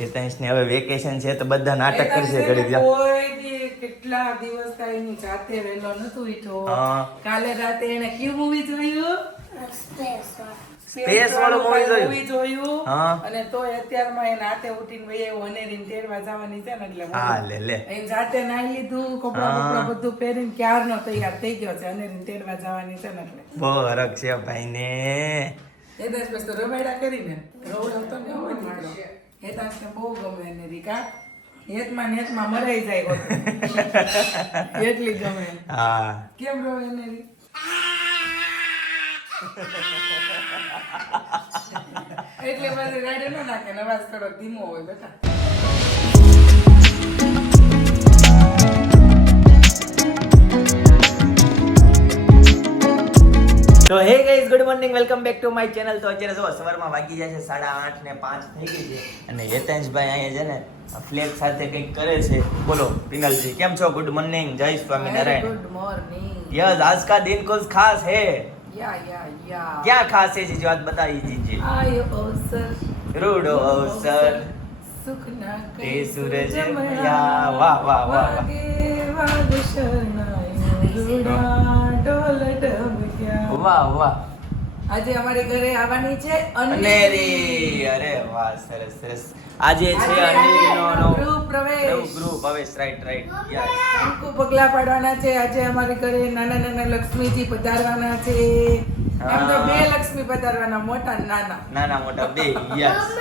હેતાંશ ને હવે વેકેશન છે તો બધા નાટક કરશે ઘડી કોઈ કેટલા દિવસ કાઈ ની જાતે વહેલો નતો ઈઠો. હા. કાલે રાતે એને કયું મૂવી જોયું? સ્પેસ વાળું મૂવી જોયું? અને તોય અત્યારમાં એને હાથે ઉઠીને વહી આવ્યો અનેરીને તેડવા જવાની છે ને એટલે હા લે લે. એને જાતે નાઈ લીધું કપડા હા. બપડા બધું પહેરીને ક્યારનો તૈયાર થઈ ગયો છે અનેરીને તેડવા જવાની છે ને એટલે. બહુ હરખ છે ભાઈ ને એ દસ પછી તો રમાડા કરીને હતો ને હોય ને દીકરો. એ તાસને બહુ ગમે એને રીકા હેતમાં ને મરાઈ જાય એટલી ગમે. હા. કેમ ગમે એને એટલે પછી ગાડી ન નાખે ને અવાજ થોડો ધીમો હોય બેટા. તો hey guys good morning welcome back to my channel તો અત્યારે જો સવારમાં વાગી જાય છે સાડા આઠ ને પાંચ થઈ ગઈ છે અને હેતાંશભાઈ અહીંયા છે ને ફ્લેગ સાથે કંઈક કરે છે બોલો પિનલજી કેમ છો ગુડ મોર્નિંગ જય સ્વામિનારાયણ ગુડ મોર્નિંગ यस आज का दिन कुछ खास है યા યા યા क्या खास है जी जो आज बता ही दीजिए આયો અવસર રૂડો અવસર સુખ ના તે સૂરજ મળ્યા. વાહ, વાહ, વાહ, વાહ. વાગે વાગ શરણાયો રૂડા વાહ વાહ. આજે અમારે ઘરે આવવાની છે અનેરી. અરે વાહ સરસ સરસ. આજે છે અનેરીનો નો ગ્રુપ પ્રવેશ. ગ્રુપ. પ્રવેશ રાઈટ રાઈટ યસ અંકુ પગલા પાડવાના છે. આજે અમારે ઘરે નાના નાના લક્ષ્મીજી પધારવાના છે. આમ તો બે લક્ષ્મી પધારવાના મોટા નાના. નાના મોટા બે. યસ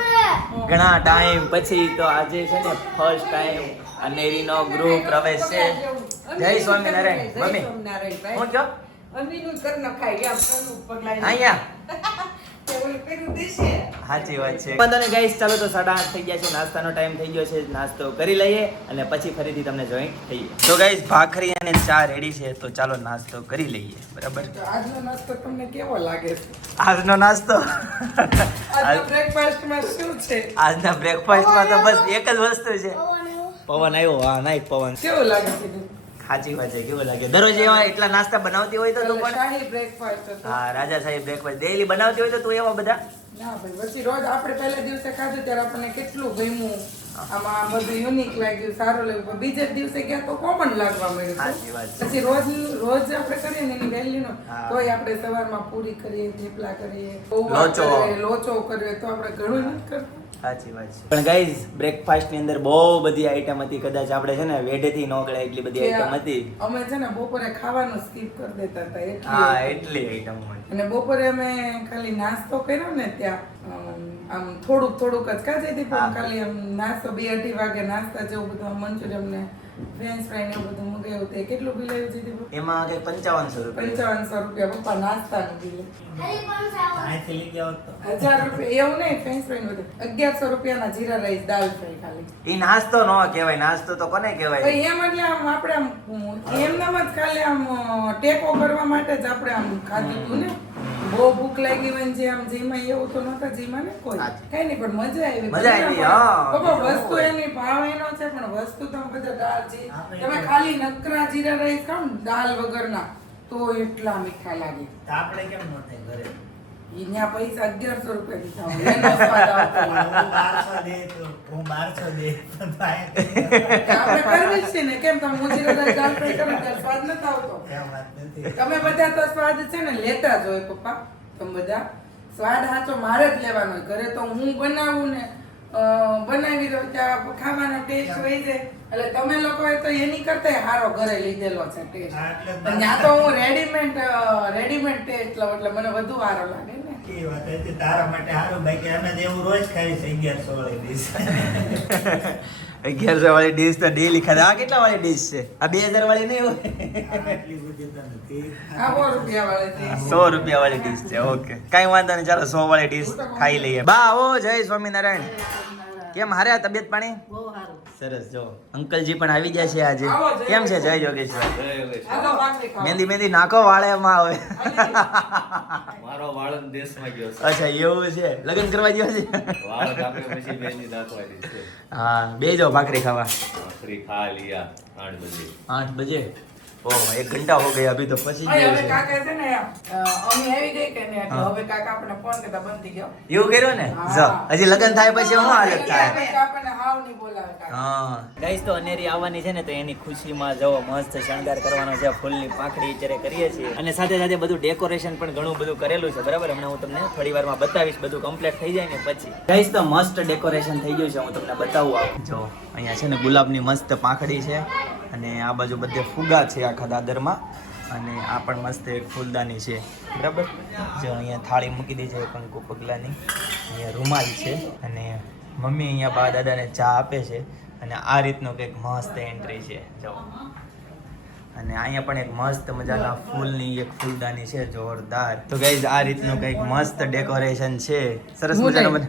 ઘણા ટાઈમ પછી તો આજે છે ને ફર્સ્ટ ટાઈમ અનેરીનો ગ્રુપ પ્રવેશ છે. જય સ્વામિનારાયણ મમ્મી કોણ છો? અમીનું કર નખાય આમ કરું પગલા અહીંયા. સાચી વાત છે. વાંધો નહીં ગાઈસ ચાલો તો સાડા આઠ થઈ ગયા છે. નાસ્તાનો ટાઈમ થઈ ગયો છે. નાસ્તો કરી લઈએ અને પછી ફરીથી તમને જોઈન થઈ તો ગાઈસ ભાખરી અને ચા રેડી છે તો ચાલો નાસ્તો કરી લઈએ. બરાબર? આજનો નાસ્તો તમને કેવો લાગે છે? આજનો નાસ્તો? આજનો બ્રેકફાસ્ટમાં શું છે? આજના બ્રેકફાસ્ટમાં તો બસ એક જ વસ્તુ છે. પવન આવ્યો? હા નાઈ પવન. કેવું લાગે છે? સાચી વાત છે કેવું લાગે? દરરોજ એવા એટલા નાસ્તા બનાવતી હોય તો તું પણ? હા રાજા સાહેબ બ્રેકફાસ્ટ ડેલી બનાવતી હોય તો તું એવા બધા? ના ભાઈ પછી રોજ આપણે પહેલા દિવસે ખાધું ત્યારે આપણને કેટલું ગમ્યું. આમાં બધું યુનિક લાગ્યું સારું લાગ્યું. બીજે જ દિવસે ગયા તો કોમન લાગવા મળ્યું પછી રોજ રોજ આપણે કરીએ ને એની વેલ્યુ નો. તોય આપણે સવારમાં પૂરી કરીએ થેપલા કરીએ પૌવા લોચો. કરીએ, લોચો કરીએ તો આપણે ઘણું નથી કરતું સાચી વાત છે. પણ ગાઈઝ બ્રેકફાસ્ટની અંદર બહુ બધી આઈટમ હતી. કદાચ આપણે છે ને વેઢેથી ન ગળે એટલી બધી આઈટમ હતી. અમે છે ને બપોરે ખાવાનું સ્કીપ કરી દેતા હતા એટલી હા એટલી આઈટમ હોય. અને બપોરે અમે ખાલી નાસ્તો કર્યો ને ત્યાં આમ થોડુંક થોડુંક જ ખાધી હતી પણ ખાલી આમ નાસ્તો બે અઢી વાગે નાસ્તા જેવું બધું મંચુરિયમ ને ફ્રેન્ચ ફ્રાય ને એવું બધું મંગાવ્યું તે કેટલું બિલ આવ્યું છે દીપુ? એમાં કઈ પંચાવનસો રૂપિયા. પંચાવનસો રૂપિયા. પપ્પા નાસ્તાનું બિલ અહીંથી લઈ ગયા હોત તો. હજાર રૂપિયા. એવું નહીં ફ્રેન્ચ ફ્રાય ને બધું. અગિયારસો રૂપિયાના જીરા રાઈસ દાલ ફ્રાય ખાલી. એ નાસ્તો ન કહેવાય. નાસ્તો તો કોને કહેવાય? ભાઈ એમ એટલે આમ આપણે આમ એમનામ જ ખાલી આમ ટેકો કરવા માટે જ આપણે આમ ખાધું હતું ને? બહુ ભૂખ લાગી હોય જે આમ જીમાં એવું તો નતા જીમાં ને કોઈ. કઈ નહીં પણ મજા આવી. મજા આવી, હા. વસ્તુ એની ભાવ એનો છે પણ વસ્તુ તો બધા દાળ છે તમે ખાલી નકરા જીરા રાઈસ ને દાળ વગરના તો એટલા મીઠા લાગે. આપણે કેમ ન થાય ઘરે? ઈ પૈસા અગિયારસો રૂપિયા દીધા તમે બધા તો સ્વાદ છે ને લેતા જ હોય પપ્પા. તમે બધા. સ્વાદ સાચો મારે જ લેવાનો ઘરે તો હું બનાવું ને બનાવી દઉં ત્યાં ખાવાનો ટેસ્ટ હોય છે એટલે તમે લોકોએ તો એની કરતા હારો ઘરે લીધેલો છે ટેસ્ટ પણ ત્યાં તો હું રેડીમેડ રેડીમેડ ટેસ્ટ લઉં એટલે મને વધુ સારો લાગે ને. એ વાત હતી તારા માટે સારું ભાઈ અમે એવું રોજ ખાવી છે અગિયારસો વાળી ડીશ અગિયારસો વાળી ડીશ તો ડેલી ખાધા. આ કેટલા વાળી ડીશ છે? આ બે હજાર વાળી નહીં હોય? સો રૂપિયા વાળી ડીશ છે ઓકે. કઈ વાંધો નહીં ચાલો સો વાળી ડીશ ખાઈ લઈએ. બા ઓ જય સ્વામિનારાયણ. કેમ હારે આ તબિયત પાણી? સરસ જો. અંકલજી પણ આવી ગયા છે આજે. કેમ છે? જય યોગેશ્વર. મહેંદી મહેંદી નાખો વાળે માં આવે મારો વાળંદ દેશમાં ગયો છે. અચ્છા એવું છે. લગ્ન કરવા ગયો છે? વાળ કાપે પછી બેની નાખવાની છે. હા બે જાઓ ભાખરી ખાવા. ભાખરી ખા લિયા આઠ બજે. આઠ બજે? ઓહ એક ઘંટા હો ગયા અભી તો પછી હવે છે. કાકા છે ને અમે આવી ગઈ કે ને એટલે હવે કાકા આપણે ફોન કરતા બંધ થઈ ગયો. એવું કર્યો ને? જો હજી લગ્ન થાય પછી હું હાલત થાય? આપણને હાવ નહીં બોલાવે કાકા. હા. ગાઈસ તો અનેરી આવવાની છે ને તો એની ખુશીમાં જો મસ્ત શણગાર કરવાનો છે ફૂલની પાંખડી અત્યારે કરીએ છીએ. અને સાથે સાથે બધું ડેકોરેશન પણ ઘણું બધું કરેલું છે બરાબર? હમણાં હું તમને થોડી વારમાં બતાવીશ બધું કમ્પ્લીટ થઈ જાય ને પછી. ગાઈસ તો મસ્ત ડેકોરેશન થઈ ગયું છે હું તમને બતાવું આવું. જો અહીંયા છે ને ગુલાબની મસ્ત પાંખડી છે. અને આ બાજુ બધે ફુગા છે આખા દાદરમાં. અને આ પણ મસ્ત એક ફૂલદાની છે. બરાબર? જો અહીંયા થાળી મૂકી દે છે કંકુ પગલાની. અહીંયા રૂમાલ છે. અને મમ્મી અહીંયા બા દાદાને ચા આપે છે. અને આ રીતનું કંઈક મસ્ત એન્ટ્રી છે. જો. અને અહીંયા પણ એક મસ્ત મજાના ફૂલની એક ફૂલદાની છે. જોરદાર. તો ગાઈઝ આ રીતનું કંઈક મસ્ત ડેકોરેશન છે. સરસ મજાનું.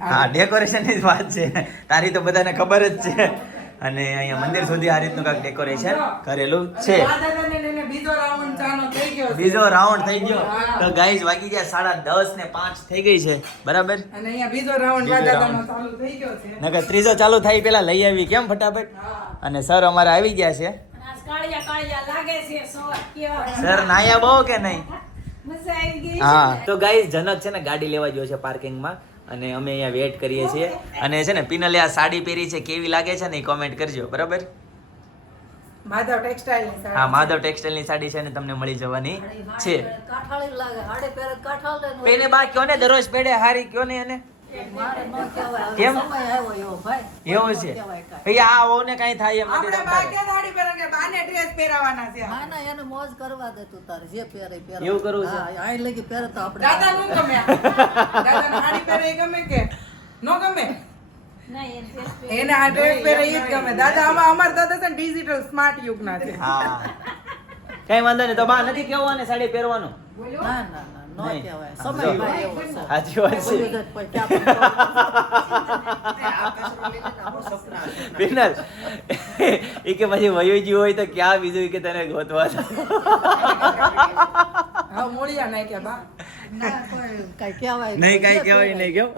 હા ડેકોરેશનની જ વાત છે. તારી તો બધાને ખબર જ છે. અને અહીંયા મંદિર સુધી આ રીતનું કંઈક ડેકોરેશન કરેલું છે. બીજો રાઉન્ડ થઈ ગયો. તો ગાઈઝ વાગી ગયા સાડા દસ ને પાંચ થઈ ગઈ છે. બરાબર? અને અહીંયા બીજો રાઉન્ડ. બીજો દાદાનો round. ચાલુ થઈ ગયો છે નકર ત્રીજો ચાલુ થાય પેલા લઈ આવી. કેમ ફટાફટ? અને સર અમારે આવી ગયા છે. સોર નાયા બહુ કે નહીં? હા. તો ગાઈઝ જનક છે ને ગાડી લેવા ગયો છે પાર્કિંગમાં અને અમે અહીંયા વેટ કરીએ છીએ. અને છે ને પિનલે આ સાડી પહેરી છે કેવી લાગે છે ને એ કોમેન્ટ કરજો બરાબર? માધવ ટેક્સટાઇલ હા માધવ ટેક્સટાઇલની સાડી છે ને તમને મળી જવાની છે. પેને બા કયો ને દરરોજ પેડે હારી કયો ને એને? કેમ? એવો છે. આ ને કાંઈ થાય એમ નથી આપણે બા તમારે. કે સાડી પહેરે કે બાને ડ્રેસ પહેરાવાના છે. હા ના એને મોજ કરવા દે તું તારે જે પહેરે પહેરે એવું કરવું છે? હા લગી પહેરે તો આપણે દાદા નું ગમે દાદા સાડી પહેરે એ ગમે કે? નો ગમે? એને આ ડ્રેસ પહેરે એ જ ગમે. દાદા આમાં અમાર દાદા છે ડિજિટલ સ્માર્ટ યુગના છે. હા. કઈ વાંધો નહીં તો બા નથી કેવું ને સાડી પહેરવાનું? ના ના ના કે પછી વયોજી હોય તો ક્યાં બીજું કે તને ગોતવા હા મોળિયા નાય બા. ના કોઈ કાંઈ કહેવાય નહીં કઈ કહેવાય નહીં કેવું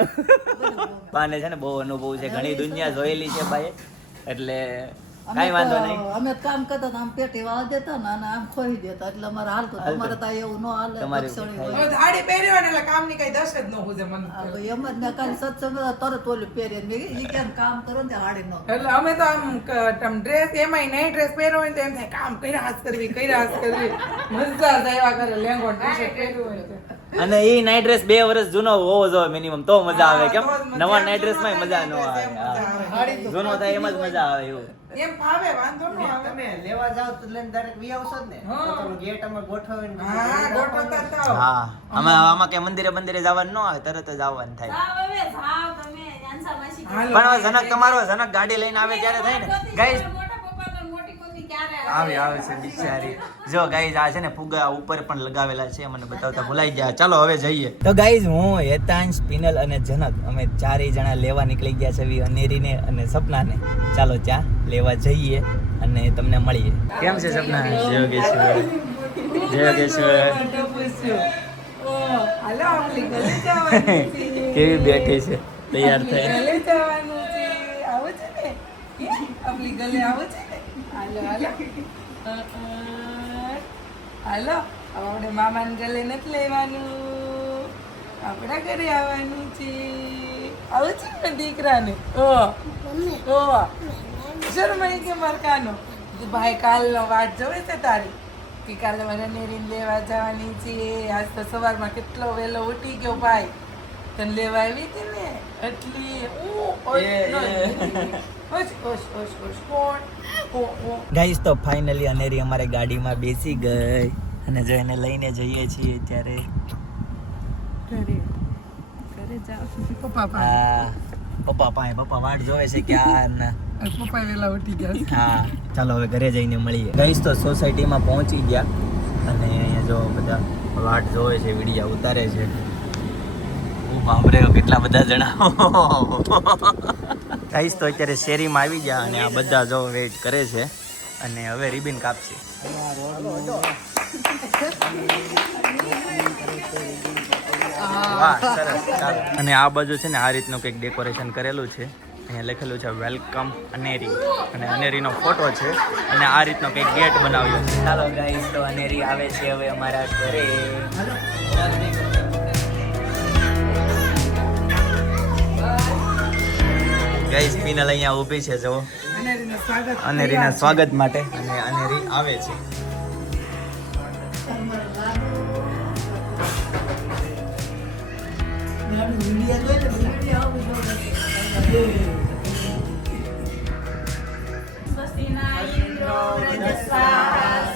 બાને છે ને બહુ અનુભવ છે. ઘણી દુનિયા જોયેલી છે ભાઈ એટલે કાંઈ વાંધો તો- નહીં અમે કામ કરતા આમ પેટી વાળ દેતા ને અને આમ ખોઈ દેતા એટલે અમારે હાલતું હતું. અમારે તો એવું ન હાલે તમારે. હવે સાડી પહેરી હોય એટલે કામની કઈ દશ જ ન હુજે મને એમ જ ના કાલે સત્સંગ તરત ઓલું પહેરીને મેં ઈ કેમ કામ કરો ને હાડી ન એટલે અમે તો આમ ડ્રેસ એમાંય નહીં ડ્રેસ પહેર્યો હોય ને તો એમ થાય કામ કઈ હાથ કરવી કઈ હાથ કરવી મજા જ આવ્યા કરે લેંગો ટી-શર્ટ પહેર્યું હોય. અને એ નાઈટ ડ્રેસ બે વર્ષ જૂનો હોવો જોઈએ મિનિમમ તો મજા આવે કેમ? નવા નાઈટ ડ્રેસમાં મજા ન આવે. જૂનો થાય એમ જ મજા આવે એવું. એમ ફાવે વાંધો ન આવે. તમે લેવા જાવ તો લઈને direct વી આવશો જ ને. તો ગેટ અમાર ગોઠવીને હા ગોઠવતા તો હા આમાં આમાં કે મંદિરે મંદિરે જવાનું ન આવે તરત જ આવવાનું થાય. જાવ હવે, જાવ તમે, જાનસા માસી હાલો. પણ જનક તમારો જનક ગાડી લઈને આવે ત્યારે થાય ને. ગાઈઝ મોટા પપ્પા તો મોટી મમ્મી ક્યારે આવે? આવે છે બિચારી. જો ગાઈઝ આ છે ને ફુગા ઉપર પણ લગાવેલા છે મને બતાવતા ભૂલાઈ ગયા. ચાલો હવે જઈએ. તો ગાઈઝ હું હેતાંશ પિનલ અને જનક અમે ચારેય જણા લેવા નીકળી ગયા છે એવી અનેરીને અને સપનાને. ચાલો ત્યાં લેવા જઈએ અને તમને મળીએ. કેમ છે સપના? જય યોગેશ્વર. જય યોગેશ્વર. કેવી બેઠી છે? તૈયાર થઈ ગલે જવાનું છે. ને? હાલો. હાલો. આપણે મામાને ગલે નથી લેવાનું. આપણા ઘરે આવવાનું છે. આવું છે ને દીકરાને? ઓ. ઓ. શરમાઈ કે મરકાનો. ભાઈ કાલનો વાત જોવે છે તારી? કે કાલે મારે નેરીને લેવા જવાની છે. આજ તો સવારમાં કેટલો વહેલો ઉઠી ગયો ભાઈ. તને લેવા આવી હતી ને? એટલી. ગાઈસ તો ફાઇનલી અનેરી અમારે ગાડીમાં બેસી ગઈ. અને જો એને લઈને જઈએ છીએ ત્યારે. પપ્પા પાસે. પપ્પા વાટ જોવે છે ક્યારના પપ્પા વેલા ઉઠી ગયા હા. ચાલો હવે ઘરે જઈને મળીએ. ગઈશ તો સોસાયટીમાં પહોંચી ગયા. અને અહીંયા જો બધા વાટ જોવે છે વિડીયા ઉતારે છે. બાપરે કેટલા બધા જણા. ગઈશ તો અત્યારે શેરીમાં આવી ગયા અને આ બધા જો વેઇટ કરે છે અને હવે રિબિન કાપશે. અને આ બાજુ છે ને આ રીતનું કંઈક ડેકોરેશન કરેલું છે. અહીંયા લખેલું છે, વેલકમ અનેરી. અને અનેરીનો ફોટો છે. અને આ રીતનો કંઈક ગેટ બનાવ્યો છે. ચાલો ગાઈસ, તો અનેરી આવે છે હવે અમારા ઘરે. ગાઈસ પીનલ અહીંયા ઊભી છે જો અનેરીના સ્વાગત માટે, અને અનેરી આવે છે.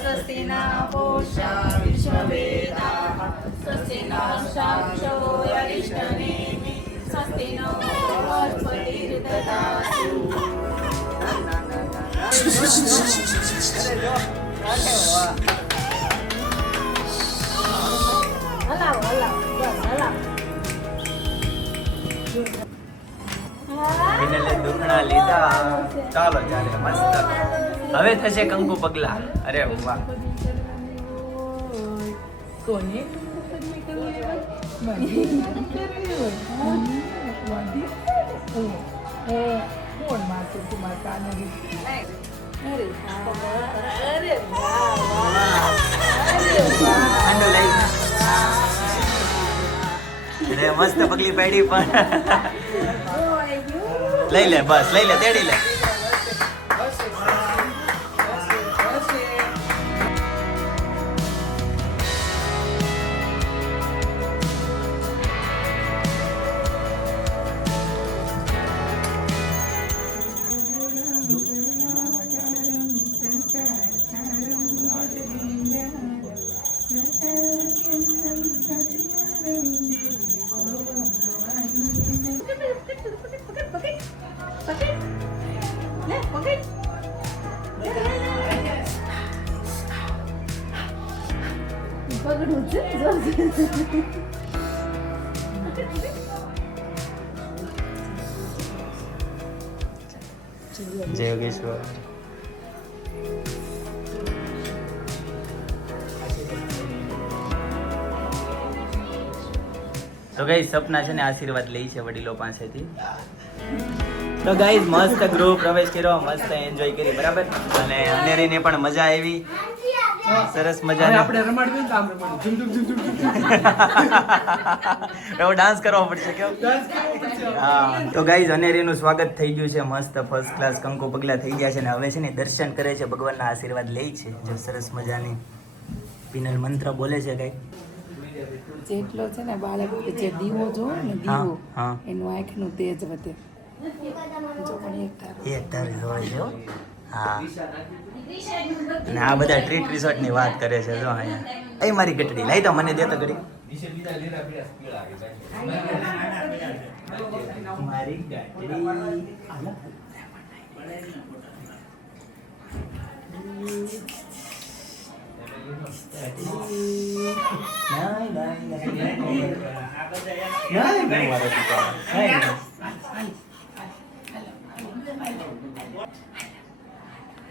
સ્વસ્તિના પૂષા વિશ્વવેદા, સ્વસ્તિના શાક્ષો દુખણા લીધા. ચાલો ચાલે મસ્ત. હવે થશે કંકુ પગલા. અરે વાહ. કોને? કોણ માથું કાને અરે અરે વાહ. ઠંડુ લઈ અરે મસ્ત પગલી પાડી પણ લઈ લે બસ લઈ લે તેડી લે. જય યોગેશ્વર. તો ગઈ સપના છે ને આશીર્વાદ લઈ છે વડીલો પાસેથી. તો ગાઈઝ મસ્ત ગૃહ પ્રવેશ કર્યો, મસ્ત એન્જોય કરી, બરાબર? અને અનેરીને પણ મજા આવી. સરસ મજાની. આપણે રમાડવી ને આમ રમાડવું. ઝુમ ઝુમ ઝુમ. એવો ડાન્સ કરવો પડશે કેમ? હા. તો ગાઈઝ અનેરીનું સ્વાગત થઈ ગયું છે. મસ્ત ફર્સ્ટ ક્લાસ કંકો પગલા થઈ ગયા છે ને હવે છે ને દર્શન કરે છે ભગવાનના આશીર્વાદ લે છે. જો સરસ મજાની પિનલ મંત્ર બોલે છે કઈ. જેટલો છે ને બાળક જે દીવો જો ને હા, દીવો હા. એનું આંખનું તેજ વધે. જો પણ એક તારો. એક તારો છે હો. હા ને આ બધા ટ્રીટ રિસોર્ટની વાત કરે છે જો અહીંયા. એ મારી ગટડી. લાઈ તો મને દેતો ઘડી. મારી ગટડી. નાય, નાય, નાય, નાય. નાય, નાય, મારો દીકરો. નાય, નાય.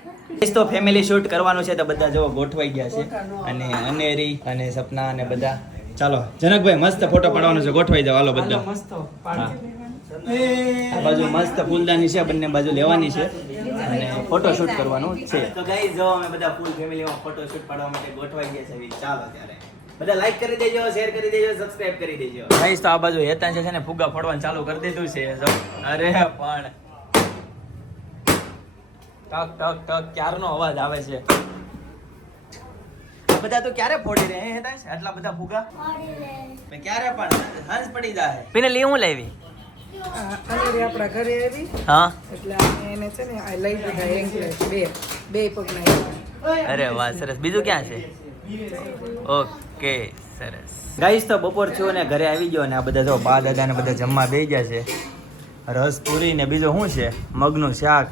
Guys, તો ફેમિલી શૂટ કરવાનું છે તો બધા જો ગોઠવાઈ ગયા છે. અને અનેરી અને સપના અને બધા. ચાલો જનકભાઈ મસ્ત ફોટો પાડવાનો છે. ગોઠવાઈ જાવ હાલો બધા. આ બાજુ મસ્ત ફૂલદાની છે બંને બાજુ લેવાની છે. અને ફોટો શૂટ કરવાનું છે. તો ગાઈસ જો અમે બધા ફૂલ ફેમિલીમાં ફોટો શૂટ પાડવા માટે ગોઠવાઈ ગયા છે ચાલો ત્યારે. બધા લાઈક કરી દેજો શેર કરી દેજો સબસ્ક્રાઇબ કરી દેજો. ગાઈસ તો આ બાજુ હેતાન છે ને ફુગ્ગા ફોડવાનું ચાલુ કરી દીધું છે. અરે પણ. ટક ટક ટક ક્યારનો અવાજ આવે છે? બધા તો ક્યારે ફોડી રહે હે હેતાંશ? આટલા બધા ફુગા? મે ક્યારે પણ? હંસ પડી જાય પીને લી હું લેવી? અનેરી આપણા ઘરે આવી. હા. એટલે એને છે ને આ લઈ લીધા એક બે બે પગના અરે વાહ સરસ. બીજું ક્યાં છે? ઓકે સરસ. ગાઈસ તો બપોર થયો ને ઘરે આવી ગયો ને આ બધા જો બા દાદા ને બધા જમવા બેસી ગયા છે. રસ પૂરી ને બીજો શું છે? મગનું શાક.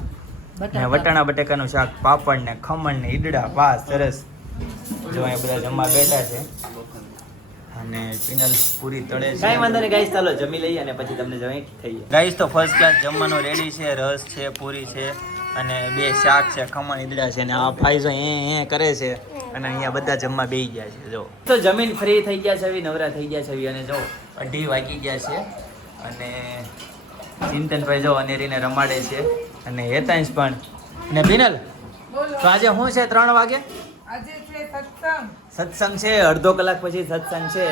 ને વટાણા બટેકાનું શાક પાપડ ને ખમણ ને ઈડડા વાહ સરસ. જો અહીંયા બધા જમવા બેઠા છે. અને પિનલ પૂરી તળે છે. કાઈ વાંધો નહીં ગાઈસ ચાલો જમી લઈએ અને પછી તમને જોઈન્ટ થઈએ. ગાઈસ તો ફર્સ્ટ ક્લાસ જમવાનું રેડી છે રસ છે પૂરી છે અને બે શાક છે ખમણ ઈડડા છે અને આ ભાઈ જો એ એ કરે છે અને અહીંયા બધા જમવા બેસી ગયા છે જો. તો જમીન ફ્રી થઈ ગયા છે નવરા થઈ ગયા છે અને જો. અઢી વાગી ગયા છે અને ચિંતનભાઈ જો અનેરીને રમાડે છે અને હેતાંશ પણ. અને બિનલ તો આજે શું છે ત્રણ વાગે? સત્સંગ. છે અડધો કલાક પછી સત્સંગ છે.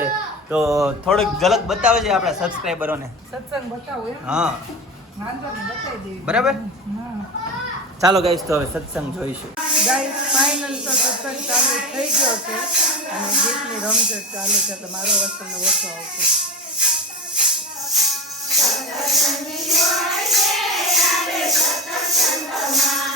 તો થોડીક ઝલક બતાવે છે આપણા સબસ્ક્રાઈબરોને સત્સંગ બતાવો હા. બરાબર? ચાલો ગાઈશ તો હવે સત્સંગ જોઈશું. ગાઈસ ફાઇનલ તો સત્સંગ ચાલુ થઈ ગયો છે. અને ગીતની રમઝટ ચાલુ છે એટલે મારો વસ્તુનો ઓછો આવશે. संत संत my Sant Sant my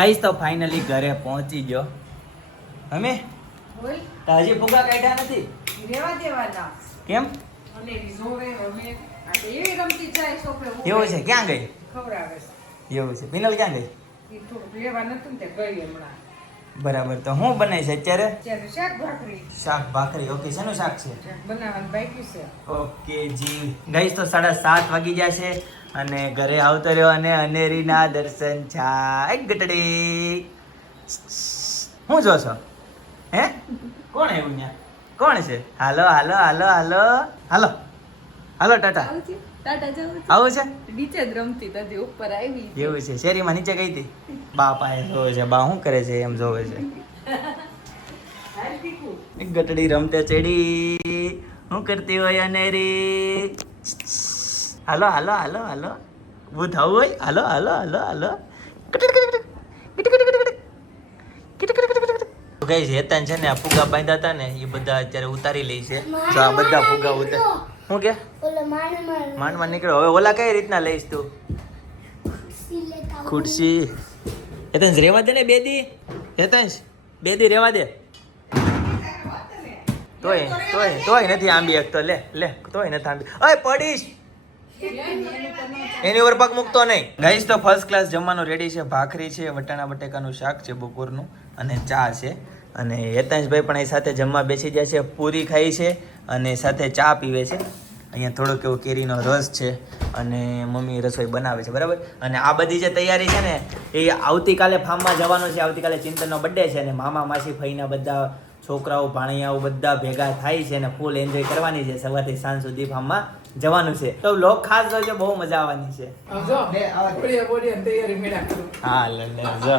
guys તો ફાઇનલી ઘરે પહોંચી ગયો. અમે હજી ફુગા કાઢ્યા નથી? રેવા દેવાના. કેમ? અને જોવે અમે એવી રમતી જાય છોકરો એવું છે? ક્યાં ગઈ? એવું છે. પિનલ ક્યાં ગઈ? બરાબર. તો હું બનાવી છે અત્યારે શાક ભાખરી. શાક ભાખરી. ઓકે શેનું શાક છે? બનાવવાનું બાકી છે. ઓકે જી. ગઈશ તો સાડા સાત વાગી છે. અને ઘરે આવતો રહ્યો અને અનેરીના દર્શન છા ગટડી. હું જો છો? હે? કોણ આવ્યું ત્યાં કોણ છે? હાલો હાલો હાલો હાલો. હાલો. હાલો ટાટા. આવું છે? નીચે જ રમતી હતી ઉપર આવી. એવું છે. શેરીમાં નીચે ગઈ હતી? બા પાસે જોવે છે. બા શું કરે છે એમ જોવે છે. ગટડી રમતે ચડી. શું કરતી હોય અનેરી? હાલો હાલો હાલો હાલો. ઊભું થવું હોય? હાલો હાલો હાલો હાલો. ગઈ હેતાન છે ને આ ફુગા બાંધ્યા હતા ને એ બધા અત્યારે ઉતારી લે છે. તો આ બધા ફુગા ઉતાર શું કે? માંડ માંડ નીકળો. હવે ઓલા કઈ રીતના લઈશ તું? ખુરશી હેતાંશ રેવા દે ને બે દી હેતાંશ બે દી રેવા દે. તોય તોય તોય નથી આંબી એક તો. લે લે તોય નથી આંબી. અય પડીશ. એની ઉપર પગ મૂકતો નહીં. ગાઈસ તો ફર્સ્ટ ક્લાસ જમવાનું રેડી છે. ભાખરી છે, વટાણા બટેકાનું શાક છે, બપોરનું, અને ચા છે. અને હેતાંશભાઈ પણ એ સાથે જમવા બેસી જાય છે, પૂરી ખાઈ છે, અને સાથે ચા પીવે છે. અહીંયા થોડોક એવો કેરીનો રસ છે, અને મમ્મી રસોઈ બનાવે છે, બરાબર? અને આ બધી જે તૈયારી છે ને, એ આવતીકાલે ફાર્મમાં જવાનું છે. આવતીકાલે ચિંતનનો બર્થડે છે, અને મામા, માસી, ફઈના બધા છોકરાઓ ભાણિયાઓ બધા ભેગા થાય છે અને ફૂલ એન્જોય કરવાની છે. સવારથી સાંજ સુધી ફાર્મમાં જવાનું છે. તો લોક ખાસ જોજો બહુ મજા આવવાની છે. જો. બોડીએ બોડીએ તૈયારી મેળા કરું હા જો.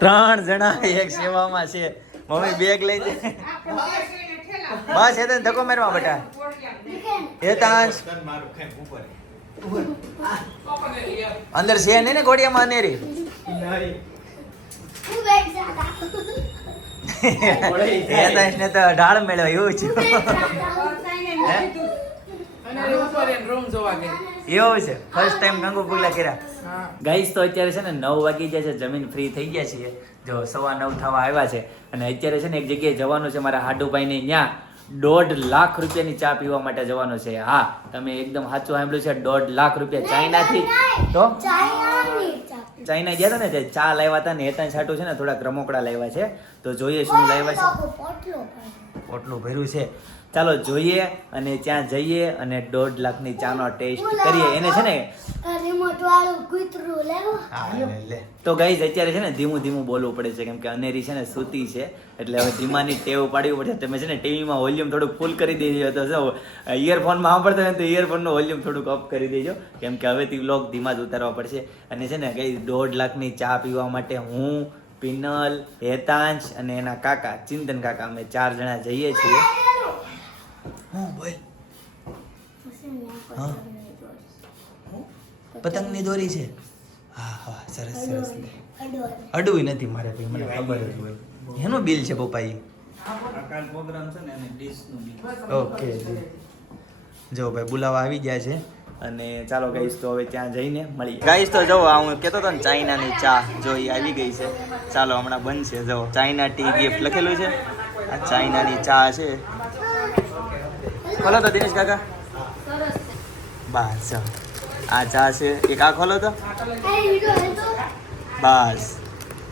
ત્રણ જણા એક સેવામાં છે. મમ્મી બેગ લઈ જાય બસ હેતન ધક્કો મારવા બેટા. હેતાંશ અંદર છે નહીં ને ઘોડિયામાં અનેરી? તો ઢાળ મેળવા એવું છે. એવું છે. ફર્સ્ટ ટાઈમ ગંગુ પગલા કર્યા. હા. ગાઈસ તો અત્યારે છે ને નવ વાગી ગયા છે જમીન ફ્રી થઈ ગયા છીએ. જો સવા નવ થવા આવ્યા છે. અને અત્યારે છે ને એક જગ્યાએ જવાનું છે મારા હાડુભાઈને ત્યાં. દોઢ લાખ રૂપિયાની ચા પીવા માટે જવાનું છે. હા તમે એકદમ સાચું સાંભળ્યું છે. દોઢ લાખ રૂપિયા ચાઇનાથી. તો? ચાઇના ગયા હતા ને તે ચા લાવ્યા હતા ને હેતાન છાટું છે ને થોડાક રમકડા લાવ્યા છે. તો જોઈએ શું લાવ્યા છે. પોટલું ભર્યું છે. ચાલો જોઈએ અને ત્યાં જઈએ અને દોઢ લાખની ચાનો ટેસ્ટ કરીએ. એને છે ને તો ગઈ અત્યારે છે ને ધીમું ધીમું બોલવું પડે છે, કેમ કે અનેરી છે ને સૂતી છે. એટલે હવે ધીમાની ટેવ પાડવી પડશે તમે છે ને ટીવીમાં વોલ્યુમ થોડુંક ફૂલ કરી દેજો. તો શું ઇયરફોનમાં સાંભળતા હોય તો ઇયરફોનનું વોલ્યુમ થોડુંક અપ કરી દેજો. કેમ કે હવેથી વ્લોગ ધીમા જ ઉતારવા પડશે. અને છે ને ગઈ દોઢ લાખની ચા પીવા માટે હું, પિનલ, હેતાંશ અને એના કાકા, ચિંતન કાકા, અમે ચાર જણા જઈએ છીએ. હું બોલ. હા. પતંગની દોરી. છે? હા હા સરસ સરસ. અડવું નથી મારે ભાઈ મને ખબર જ હોય. એનું બિલ છે પપ્પા ઈ કાલ પ્રોગ્રામ છે ને અને ડીશનું બી ઓકે જો. ભાઈ બોલાવા આવી ગયા છે. અને ચાલો ગાઈસ તો હવે ત્યાં જઈને મળીએ. ગાઈસ તો જો હું કહેતો હતો ને ચાઇનાની ચા જો એ આવી ગઈ છે. ચાલો હમણાં બનશે જો ચાઇના ટી ગિફ્ટ લખેલું છે. આ ચાઇનાની ચા છે. ખોલો તો દિનેશ કાકા બસ આ ચા છે એક આ ખોલો તો એ એ બસ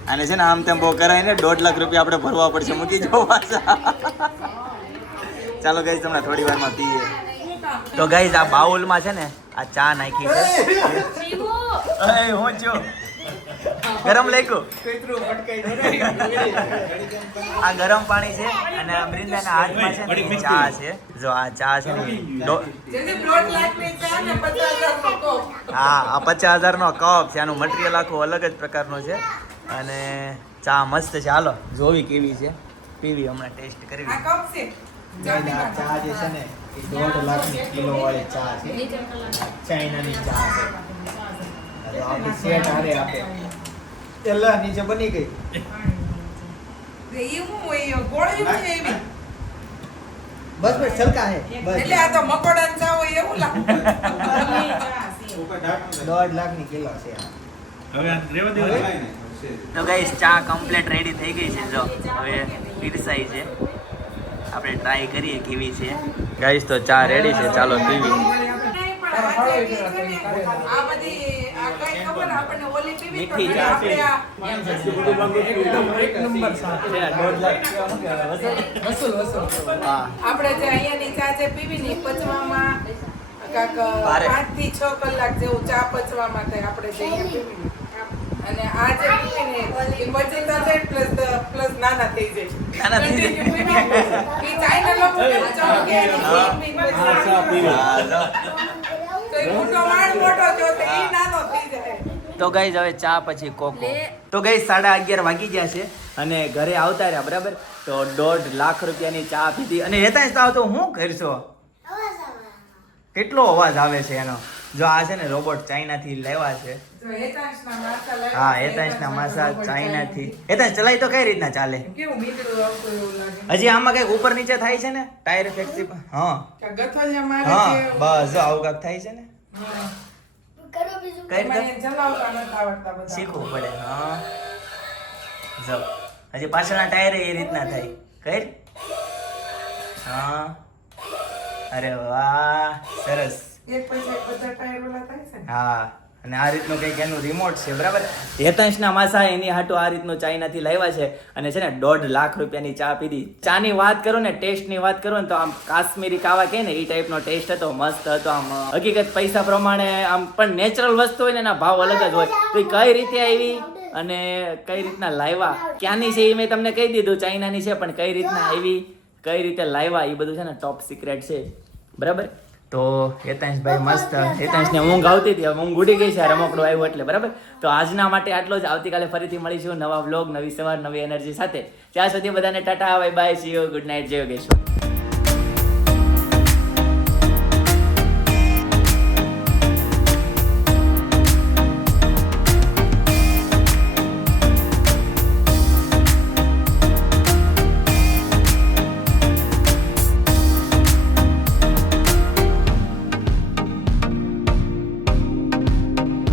અને છે ને આમ તેમ બહુ કરાય ને દોઢ લાખ રૂપિયા આપણે ભરવા પડશે મૂકી જો પાછા ચાલો ગાઈસ તમને થોડી વારમાં પીએ તો ગાઈઝ આ બાઉલમાં છે ને આ ચા નાખી છે હું છું ગરમ લેકો આ ગરમ પાણી છે અને આ બ્રિંદાના હાથમાં છે ને ચા છે. જો આ ચા છે ને ને. હા આ પચાસ હજારનો કપ છે. આનું મટીરિયલ આખું અલગ જ પ્રકારનું છે. અને ચા મસ્ત છે. હાલો જોવી કેવી છે. પીવી હમણાં ટેસ્ટ કરી કરવી ચા જે છે ને એ દોઢ લાખની કિલો વાળી ચા છે. ચાઇનાની ચા છે. આપણી સેટ હારે આપે. એલા નીચે બની ગઈ. એ હોય ગોળીયું છે એવી. બસ બસ છલકા હે. એટલે આ તો મકોડા ચા હોય એવું લાગે. દોઢ કિલો છે આ. તો ગાઈસ ચા કમ્પ્લીટ રેડી થઈ ગઈ છે જો. હવે પીરસાઈ છે. આપણે ટ્રાય કરીએ કેવી છે. ગાઈસ તો ચા રેડી છે. ચાલો પીવી. આ બધી આ કઈ ખબર આપણને ઓલી પીવી તો મીઠી ચા છે. આપણે આ આપણે જે અહીંયાની ચા જે પીવી ની પચવામાં કાક પાંચથી છ કલાક જેવું ચા પચવા માટે આપણે જે પીવી અને આ જે પીવી ને એ પચી જાય પ્લસ પ્લસ નાના થઈ જાય. નાના થઈ જાય. એ ચાઇના લોકો કેવું ચા કે એની પીવી. તો જો ગઈ હવે ચા પછી કોકો. તો ગઈ સાડા અગિયાર વાગી ગયા છે અને ઘરે આવતા રહ્યા બરાબર? તો દોઢ લાખ રૂપિયાની ચા પીધી. અને હેતાંશ તો હું કરશો? કેટલો અવાજ આવે છે એનો? જો આ છે ને રોબોટ ચાઇનાથી લેવા છે. જો હા છે, હેતાંશના એમાં માસા ચાઇનાથી. હેતાંશ ચલાય તો કઈ રીતના ચાલે? કેવું મીઠું આવતું એવું લાગે? હજી આમાં કંઈક ઉપર નીચે થાય છે ને? ટાયર ફેક્સી હા. કે ગથોલિયા મારે હા છે. બસ જો આવું કાંક થાય છે ને. કરો બીજું કઈ રીતે? ચલાવતા નથી આવડતા બધા. શીખવું પડે હા. જો હજી પાછળના ટાયર એ રીતના થાય. કઈ? હા. અરે વાહ સરસ. એક પછી એક બધા ટાયર ઓલા થાય છે હા. અને આ રીતનું કંઈક એનું રિમોટ છે, બરાબર? તેતાંશના માસા એની હાટો આ રીતનું ચાઇનાથી લાવ્યા છે અને છે ને દોઢ લાખ રૂપિયાની ચા પીધી. ચાની વાત કરો ને, ટેસ્ટની વાત કરો ને, તો આમ કાશ્મીરી કાવા કહે ને, એ ટાઈપનો ટેસ્ટ હતો, મસ્ત હતો, આમ હકીકત પૈસા પ્રમાણે આમ, પણ નેચરલ વસ્તુ હોય ને, એના ભાવ અલગ જ હોય. તો એ કઈ રીતે આવી અને કઈ રીતના લાવ્યા? ક્યાંની છે એ મેં તમને કહી દીધું, ચાઇનાની છે, પણ કઈ રીતના આવી, કઈ રીતે લાવ્યા? એ બધું છે ને ટોપ સિક્રેટ છે. બરાબર? તો હેતાંશભાઈ મસ્ત. હેતાંશને ઊંઘ આવતી હતી હવે ઊંઘ ઉડી ગઈ છે રમકડું આવ્યું એટલે બરાબર? તો આજના માટે આટલો જ. આવતીકાલે ફરીથી મળીશું નવા વ્લોગ નવી સવાર નવી એનર્જી સાથે. ત્યાં સુધી બધાને tata bye bye see you good night જય યોગેશ્વર.